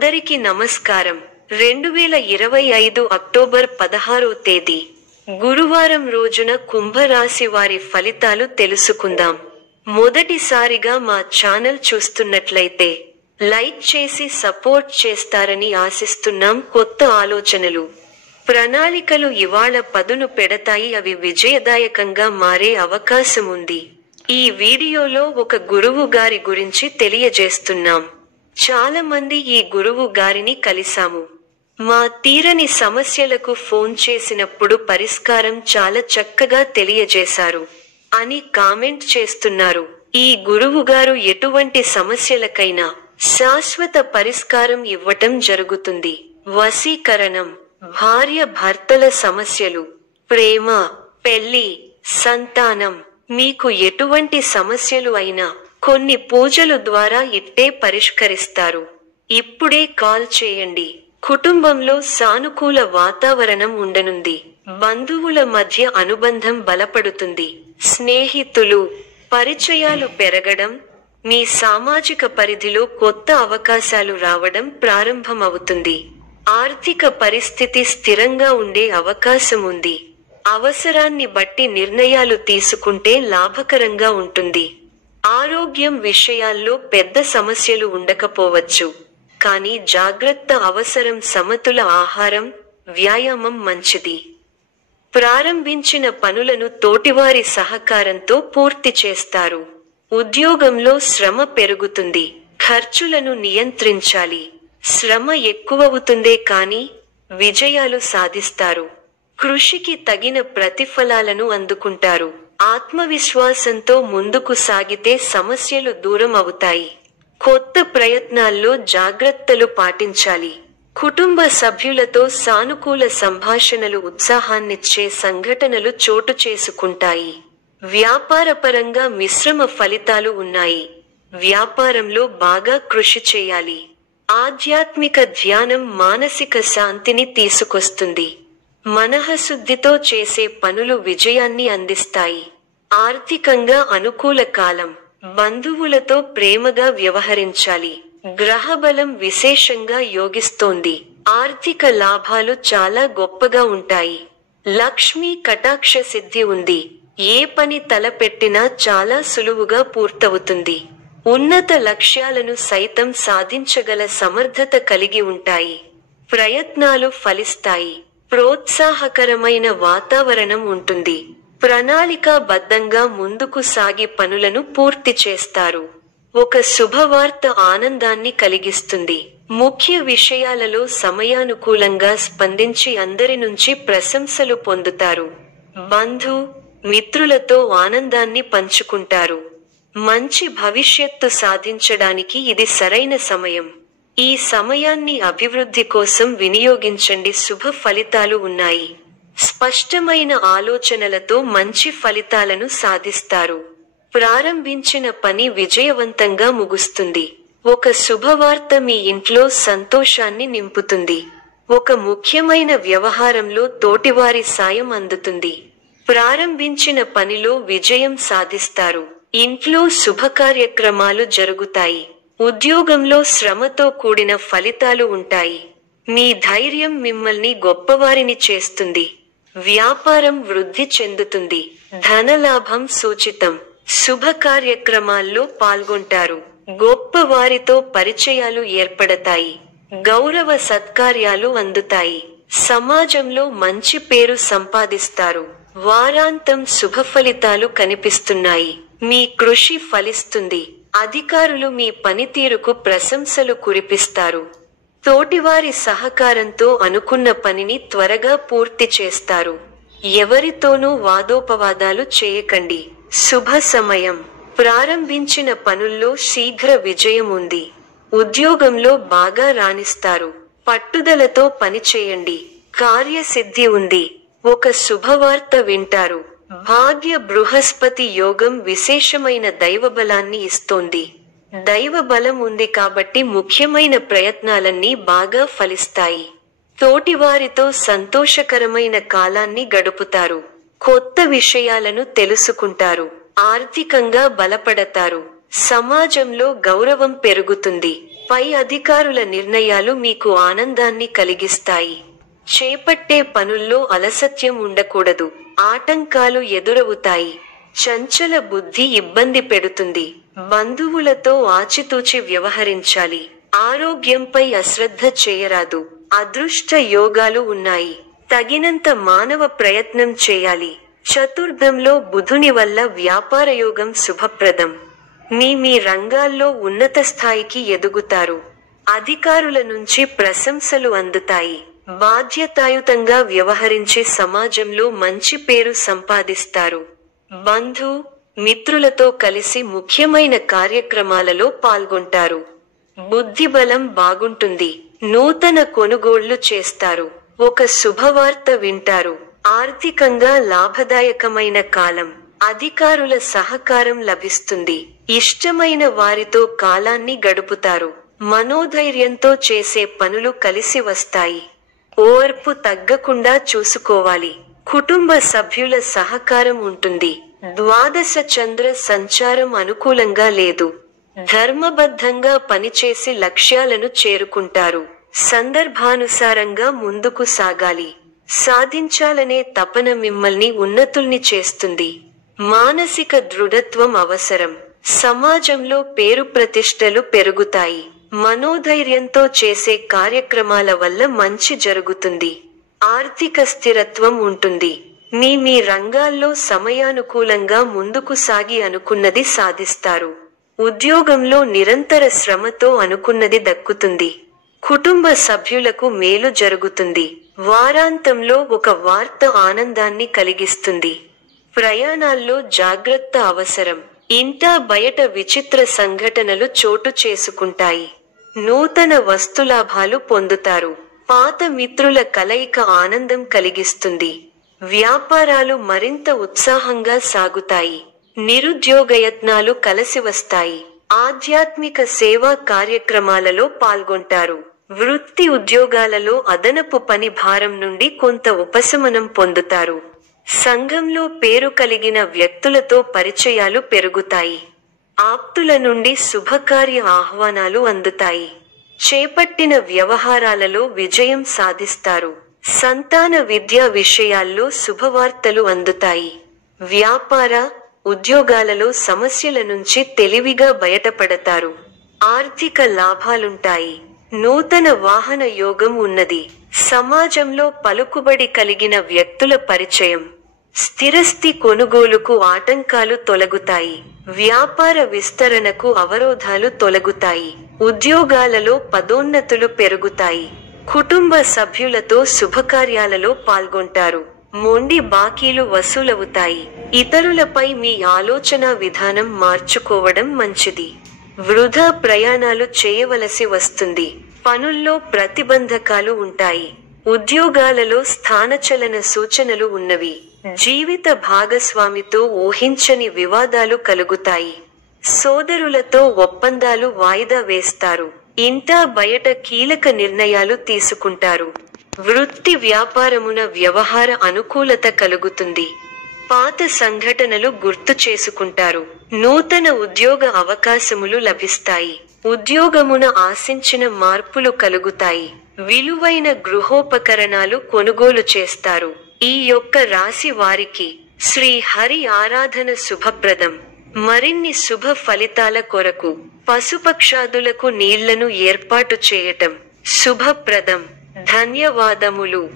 అందరికీ నమస్కారం. 2025 అక్టోబర్ 16వ తేదీ గురువారం రోజున కుంభరాశి వారి ఫలితాలు తెలుసుకుందాం. మొదటిసారిగా మా ఛానల్ చూస్తున్నట్లయితే లైక్ చేసి సపోర్ట్ చేస్తారని ఆశిస్తున్నాం. కొత్త ఆలోచనలు, ప్రణాళికలు ఇవాళ పదును పెడతాయి. అవి విజయదాయకంగా మారే అవకాశం ఉంది. ఈ వీడియోలో ఒక గురువు గారి గురించి తెలియజేస్తున్నాం. చాలా మంది ఈ గురువు గారిని కలిసాము. మా తీరని సమస్యలకు ఫోన్ చేసినప్పుడు పరిష్కారం చాలా చక్కగా తెలియజేశారు అని కామెంట్ చేస్తున్నారు. ఈ గురువు గారు ఎటువంటి సమస్యలకైనా శాశ్వత పరిష్కారం ఇవ్వటం జరుగుతుంది. వశీకరణం, భార్య భర్తల సమస్యలు, ప్రేమ, పెళ్లి, సంతానం, మీకు ఎటువంటి సమస్యలు అయినా కొన్ని పూజలు ద్వారా ఇట్టే పరిష్కరిస్తారు. ఇప్పుడే కాల్ చేయండి. కుటుంబంలో సానుకూల వాతావరణం ఉండనుంది. బంధువుల మధ్య అనుబంధం బలపడుతుంది. స్నేహితులు, పరిచయాలు పెరగడం, మీ సామాజిక పరిధిలో కొత్త అవకాశాలు రావడం ప్రారంభమవుతుంది. ఆర్థిక పరిస్థితి స్థిరంగా ఉండే అవకాశం ఉంది. అవసరాన్ని బట్టి నిర్ణయాలు తీసుకుంటే లాభకరంగా ఉంటుంది. ఆరోగ్యం విషయాల్లో పెద్ద సమస్యలు ఉండకపోవచ్చు, కానీ జాగ్రత్త అవసరం. సమతుల ఆహారం, వ్యాయామం మంచిది. ప్రారంభించిన పనులను తోటివారి సహకారంతో పూర్తి చేస్తారు. ఉద్యోగంలో శ్రమ పెరుగుతుంది. ఖర్చులను నియంత్రించాలి. శ్రమ ఎక్కువవుతుందే కానీ విజయాలు సాధిస్తారు. కృషికి తగిన ప్రతిఫలాలను అందుకుంటారు. ఆత్మవిశ్వాసంతో ముందుకు సాగితే సమస్యలు దూరం అవుతాయి. కొత్త ప్రయత్నాల్లో జాగ్రత్తలు పాటించాలి. కుటుంబ సభ్యులతో సానుకూల సంభాషణలు ఉత్సాహాన్నిచ్చే సంఘటనలు చోటు చేసుకుంటాయి. వ్యాపారపరంగా మిశ్రమ ఫలితాలు ఉన్నాయి. వ్యాపారంలో బాగా కృషి చేయాలి. ఆధ్యాత్మిక ధ్యానం మానసిక శాంతిని తీసుకొస్తుంది. మనఃశుద్ధితో చేసే పనులు విజయాన్ని అందిస్తాయి. ఆర్థికంగా అనుకూల కాలం. బంధువులతో ప్రేమగా వ్యవహరించాలి. గ్రహబలం విశేషంగా యోగిస్తోంది. ఆర్థిక లాభాలు చాలా గొప్పగా ఉంటాయి. లక్ష్మీ కటాక్ష సిద్ధి ఉంది. ఏ పని తలపెట్టినా చాలా సులువుగా పూర్తవుతుంది. ఉన్నత లక్ష్యాలను సైతం సాధించగల సమర్థత కలిగి ఉంటాయి. ప్రయత్నాలు ఫలిస్తాయి. ప్రోత్సాహకరమైన వాతావరణం ఉంటుంది. ప్రణాళికాబద్ధంగా ముందుకు సాగి పనులను పూర్తి చేస్తారు. ఒక శుభవార్త ఆనందాన్ని కలిగిస్తుంది. ముఖ్య విషయాలలో సమయానుకూలంగా స్పందించి అందరి నుంచి ప్రశంసలు పొందుతారు. బంధు, మిత్రులతో ఆనందాన్ని పంచుకుంటారు. మంచి భవిష్యత్తు సాధించడానికి ఇది సరైన సమయం. ఈ సమయాన్ని అభివృద్ధి కోసం వినియోగించండి. శుభ ఫలితాలు ఉన్నాయి. స్పష్టమైన ఆలోచనలతో మంచి ఫలితాలను సాధిస్తారు. ప్రారంభించిన పని విజయవంతంగా ముగుస్తుంది. ఒక శుభవార్త మీ ఇంట్లో సంతోషాన్ని నింపుతుంది. ఒక ముఖ్యమైన వ్యవహారంలో తోటివారి సాయం అందుతుంది. ప్రారంభించిన పనిలో విజయం సాధిస్తారు. ఇంట్లో శుభకార్యక్రమాలు జరుగుతాయి. ఉద్యోగంలో శ్రమతో కూడిన ఫలితాలు ఉంటాయి. మీ ధైర్యం మిమ్మల్ని గొప్పవారిని చేస్తుంది. వ్యాపారం వృద్ధి చెందుతుంది. ధనలాభం సూచితం. శుభ కార్యక్రమాల్లో పాల్గొంటారు. గొప్ప వారితో పరిచయాలు ఏర్పడతాయి. గౌరవ సత్కార్యాలు అందుతాయి. సమాజంలో మంచి పేరు సంపాదిస్తారు. వారాంతం శుభ ఫలితాలు కనిపిస్తున్నాయి. మీ కృషి ఫలిస్తుంది. అధికారులు మీ పనితీరుకు ప్రశంసలు కురిపిస్తారు. తోటివారి సహకారంతో అనుకున్న పనిని త్వరగా పూర్తి చేస్తారు. ఎవరితోనూ వాదోపవాదాలు చేయకండి. శుభ సమయం. ప్రారంభించిన పనుల్లో శీఘ్ర విజయం ఉంది. ఉద్యోగంలో బాగా రాణిస్తారు. పట్టుదలతో పనిచేయండి. కార్యసిద్ధి ఉంది. ఒక శుభవార్త వింటారు. భాగ్య బృహస్పతి యోగం విశేషమైన దైవబలాన్ని ఇస్తోంది. దైవబలం ఉంది కాబట్టి ముఖ్యమైన ప్రయత్నాలన్నీ బాగా ఫలిస్తాయి. తోటివారితో సంతోషకరమైన కాలాన్ని గడుపుతారు. కొత్త విషయాలను తెలుసుకుంటారు. ఆర్థికంగా బలపడతారు. సమాజంలో గౌరవం పెరుగుతుంది. పై అధికారుల నిర్ణయాలు మీకు ఆనందాన్ని కలిగిస్తాయి. చేపట్టే పనుల్లో అలసత్యం ఉండకూడదు. ఆటంకాలు ఎదురవుతాయి. చంచల బుద్ధి ఇబ్బంది పెడుతుంది. బంధువులతో ఆచితూచి వ్యవహరించాలి. ఆరోగ్యంపై అశ్రద్ధ చేయరాదు. అదృష్ట యోగాలు ఉన్నాయి. తగినంత మానవ ప్రయత్నం చేయాలి. చతుర్థంలో బుధుని వల్ల వ్యాపారయోగం శుభప్రదం. మీ రంగాల్లో ఉన్నత స్థాయికి ఎదుగుతారు. అధికారుల నుంచి ప్రశంసలు అందుతాయి. బాధ్యతాయుతంగా వ్యవహరించి సమాజంలో మంచి పేరు సంపాదిస్తారు. బంధు మిత్రులతో కలిసి ముఖ్యమైన కార్యక్రమాలలో పాల్గొంటారు. బుద్ధిబలం బాగుంటుంది. నూతన కొనుగోళ్లు చేస్తారు. ఒక శుభవార్త వింటారు. ఆర్థికంగా లాభదాయకమైన కాలం. అధికారుల సహకారం లభిస్తుంది. ఇష్టమైన వారితో కాలాన్ని గడుపుతారు. మనోధైర్యంతో చేసే పనులు కలిసి వస్తాయి. ఓర్పు తగ్గకుండా చూసుకోవాలి. కుటుంబ సభ్యుల సహకారం ఉంటుంది. ద్వాదశ చంద్ర సంచారం అనుకూలంగా లేదు. ధర్మబద్ధంగా పనిచేసి లక్ష్యాలను చేరుకుంటారు. సందర్భానుసారంగా ముందుకు సాగాలి. సాధించాలనే తపన మిమ్మల్ని ఉన్నతుల్ని చేస్తుంది. మానసిక దృఢత్వం అవసరం. సమాజంలో పేరు ప్రతిష్టలు పెరుగుతాయి. మనోధైర్యంతో చేసే కార్యక్రమాల వల్ల మంచి జరుగుతుంది. ఆర్థిక స్థిరత్వం ఉంటుంది. మీ రంగాల్లో సమయానుకూలంగా ముందుకు సాగి అనుకున్నది సాధిస్తారు. ఉద్యోగంలో నిరంతర శ్రమతో అనుకున్నది దక్కుతుంది. కుటుంబ సభ్యులకు మేలు జరుగుతుంది. వారాంతంలో ఒక వార్త ఆనందాన్ని కలిగిస్తుంది. ప్రయాణాల్లో జాగ్రత్త అవసరం. ఇంటా బయట విచిత్ర సంఘటనలు చోటు చేసుకుంటాయి. నూతన వస్తులాభాలు పొందుతారు. పాత మిత్రుల కలయిక ఆనందం కలిగిస్తుంది. వ్యాపారాలు మరింత ఉత్సాహంగా సాగుతాయి. నిరుద్యోగయత్నాలు కలిసి వస్తాయి. ఆధ్యాత్మిక సేవా కార్యక్రమాలలో పాల్గొంటారు. వృత్తి ఉద్యోగాలలో అదనపు పని భారం నుండి కొంత ఉపశమనం పొందుతారు. సంఘంలో పేరు కలిగిన వ్యక్తులతో పరిచయాలు పెరుగుతాయి. ఆప్తుల నుండి శుభకార్య ఆహ్వానాలు అందుతాయి. చేపట్టిన వ్యవహారాలలో విజయం సాధిస్తారు. సంతాన విద్యా విషయాల్లో శుభవార్తలు అందుతాయి. వ్యాపార ఉద్యోగాలలో సమస్యల నుంచి తెలివిగా బయటపడతారు. ఆర్థిక లాభాలుంటాయి. నూతన వాహన యోగం ఉన్నది. సమాజంలో పలుకుబడి కలిగిన వ్యక్తుల పరిచయం. స్థిరస్థి కొనుగోలుకు ఆటంకాలు తొలగుతాయి. వ్యాపార విస్తరణకు అవరోధాలు తొలగుతాయి. ఉద్యోగాలలో పదోన్నతులు పెరుగుతాయి. కుటుంబ సభ్యులతో శుభకార్యాలలో పాల్గొంటారు. మొండి బాకీలు వసూలవుతాయి. ఇతరులపై మీ ఆలోచన విధానం మార్చుకోవడం మంచిది. వృధా ప్రయాణాలు చేయవలసి వస్తుంది. పనుల్లో ప్రతిబంధకాలు ఉంటాయి. ఉద్యోగాలలో స్థానచలన సూచనలు ఉన్నవి. జీవిత భాగస్వామితో ఊహించని వివాదాలు కలుగుతాయి. సోదరులతో ఒప్పందాలు వాయిదా వేస్తారు. ఇంటా బయట కీలక నిర్ణయాలు తీసుకుంటారు. వృత్తి వ్యాపారమున వ్యవహార అనుకూలత కలుగుతుంది. పాత సంఘటనలు గుర్తు చేసుకుంటారు. నూతన ఉద్యోగ అవకాశములు లభిస్తాయి. ఉద్యోగమున ఆశించిన మార్పులు కలుగుతాయి. విలువైన గృహోపకరణాలు కొనుగోలు చేస్తారు. ఈ యొక్క రాశి వారికి శ్రీ హరి ఆరాధన శుభప్రదం. మరిన్ని శుభ ఫలితాల కొరకు పశుపక్షాదులకు నీళ్లను ఏర్పాటు చేయటం శుభప్రదం. ధన్యవాదములు.